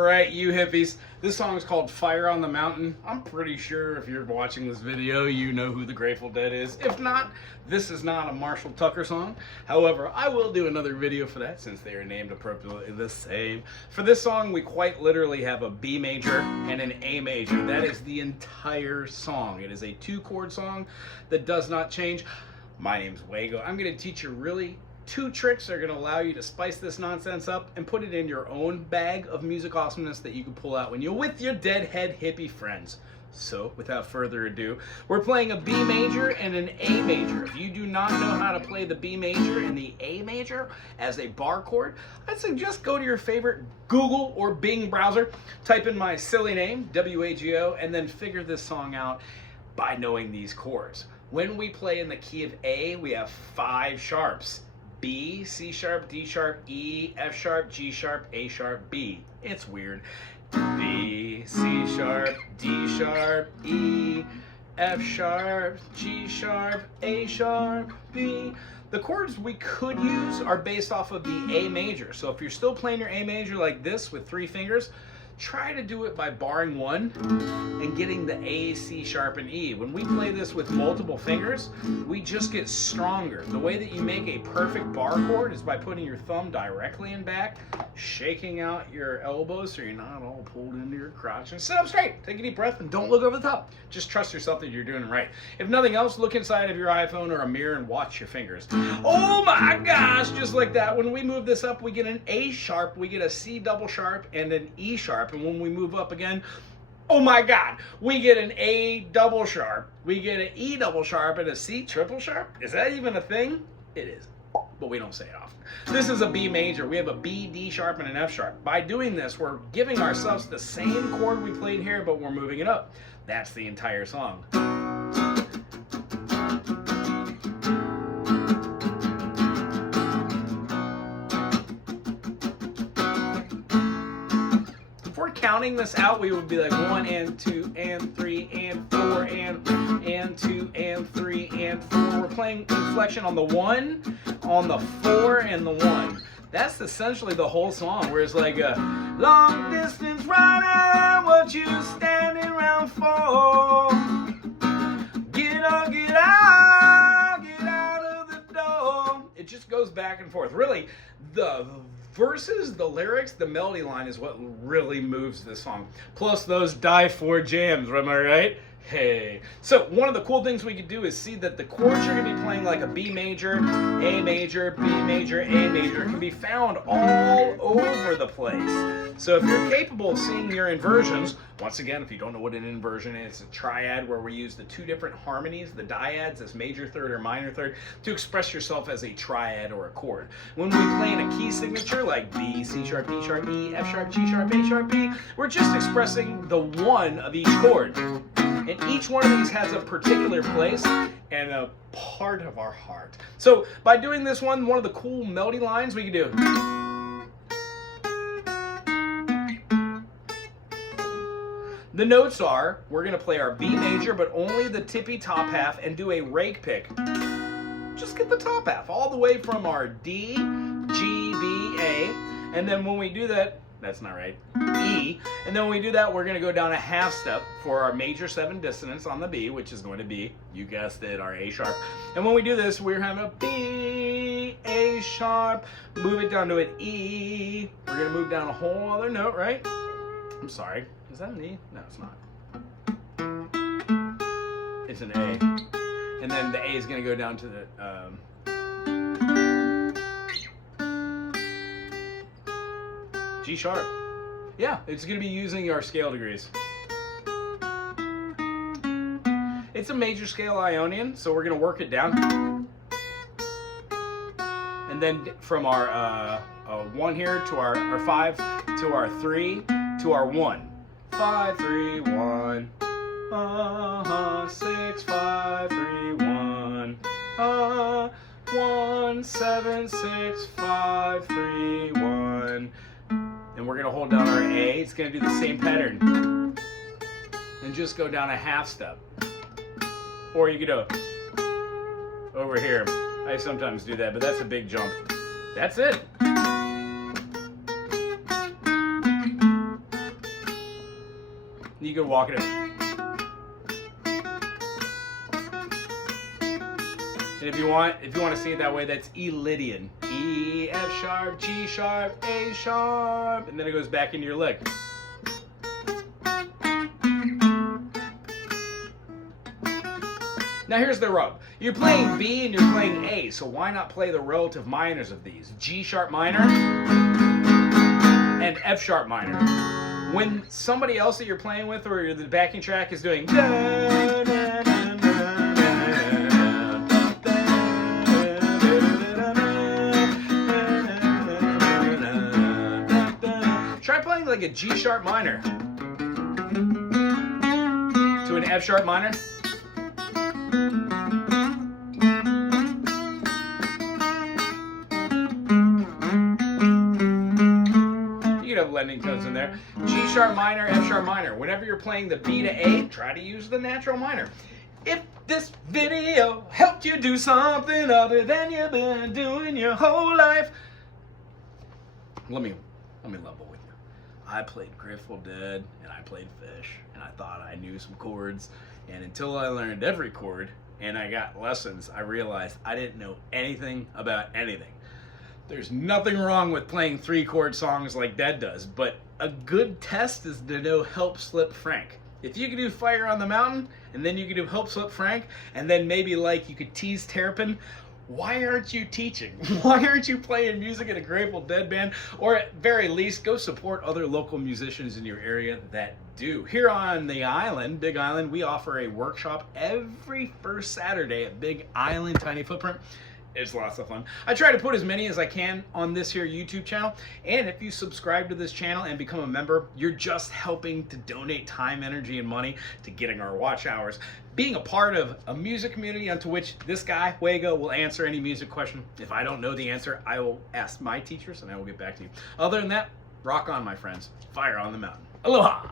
right, you hippies. This song is called Fire on the Mountain. I'm pretty sure if you're watching this video, you know who the Grateful Dead is. If not, this is not a Marshall Tucker song. However, I will do another video for that since they are named appropriately the same. For this song, we quite literally have a B major and an A major. That is the entire song. It is a 2-chord song that does not change. My name's Wago. I'm going to teach you really 2 tricks that are going to allow you to spice this nonsense up and put it in your own bag of music awesomeness that you can pull out when you're with your deadhead hippie friends. So, without further ado, we're playing a B major and an A major. If you do not know how to play the B major and the A major as a bar chord, I'd suggest go to your favorite Google or Bing browser, type in my silly name, W-A-G-O, and then figure this song out by knowing these chords. When we play in the key of A, we have 5 sharps. B, C sharp, D sharp, E, F sharp, G sharp, A sharp, B. It's weird. B, C sharp, D sharp, E, F sharp, G sharp, A sharp, B. The chords we could use are based off of the A major. So if you're still playing your A major like this with 3 fingers, try to do it by barring 1 and getting the A, C sharp, and E. When we play this with multiple fingers, we just get stronger. The way that you make a perfect bar chord is by putting your thumb directly in back, shaking out your elbows so you're not all pulled into your crotch, and sit up straight. Take a deep breath and don't look over the top. Just trust yourself that you're doing it right. If nothing else, look inside of your iPhone or a mirror and watch your fingers. Oh my gosh, just like that. When we move this up, we get an A sharp, we get a C double sharp, and an E sharp. And when we move up again, oh my God, we get an A double sharp, we get an E double sharp, and a C triple sharp. Is that even a thing? It is, but we don't say it often. This is a B major. We have a B, D sharp, and an F sharp. By doing this, we're giving ourselves the same chord we played here, but we're moving it up. That's the entire song. Counting this out, we would be like 1 and 2 and 3 and 4 and 2 and 3 and 4. We're playing inflection on the 1, on the 4, and the 1. That's essentially the whole song, where it's like a long distance runner, what you standing around for? Get up, get out of the door. It just goes back and forth. Really, the verses, the lyrics, the melody line is what really moves this song. Plus those die for jams, am I right? Hey. So one of the cool things we could do is see that the chords you're going to be playing, like a B major, A major, B major, A major, can be found all over the place. So if you're capable of seeing your inversions, once again, if you don't know what an inversion is, it's a triad where we use the 2 different harmonies, the dyads as major third or minor third, to express yourself as a triad or a chord. When we play in a key signature like B, C sharp, D sharp, E, F sharp, G sharp, A sharp, B, we're just expressing the 1 of each chord. And each one of these has a particular place and a part of our heart. So by doing this one of the cool melody lines we can do. The notes are, we're going to play our B major, but only the tippy top half, and do a rake pick. Just get the top half, all the way from our D, G, B, A. And then when we do that, that's not right, E. And then when we do that, we're going to go down a half step for our major 7 dissonance on the B, which is going to be, you guessed it, our A sharp. And when we do this, we're having a B, A sharp, move it down to an E. We're going to move down a whole other note, right? I'm sorry. Is that an E? No, it's not. It's an A. And then the A is going to go down to the G sharp. Yeah, it's going to be using our scale degrees. It's a major scale Ionian, so we're going to work it down. And then from our 1 here to our 5 to our 3 to our 1. 5, 3, 1. 6, 5, 3, 1. 1, 7, 6, 5, 3, 1. And we're going to hold down our A. It's going to do the same pattern. And just go down a half step. Or you could go over here. I sometimes do that, but that's a big jump. That's it. You could walk it in. And if you want to see it that way, that's E Lydian. E, F sharp, G sharp, A sharp, and then it goes back into your lick. Now here's the rub. You're playing B and you're playing A, so why not play the relative minors of these? G sharp minor and F sharp minor. When somebody else that you're playing with or the backing track is doing try playing like a G sharp minor to an F sharp minor. Have blending tones in there. G sharp minor, F sharp minor. Whenever you're playing the B to A, try to use the natural minor. If this video helped you do something other than you've been doing your whole life, let me level with you. I played Grateful Dead and I played Fish and I thought I knew some chords, and until I learned every chord and I got lessons, I realized I didn't know anything about anything. There's nothing wrong with playing 3-chord songs like Dead does, but a good test is to know Help Slip Frank. If you can do Fire on the Mountain, and then you can do Help Slip Frank, and then maybe like you could tease Terrapin, why aren't you teaching? Why aren't you playing music in a Grateful Dead band? Or at very least, go support other local musicians in your area that do. Here on the island, Big Island, we offer a workshop every first Saturday at Big Island Tiny Footprint. It's lots of fun. I try to put as many as I can on this here YouTube channel, and if you subscribe to this channel and become a member, you're just helping to donate time, energy, and money to getting our watch hours, being a part of a music community onto which this guy, Wago, will answer any music question. If I don't know the answer, I will ask my teachers and I will get back to you. Other than that, rock on, my friends. Fire on the mountain. Aloha!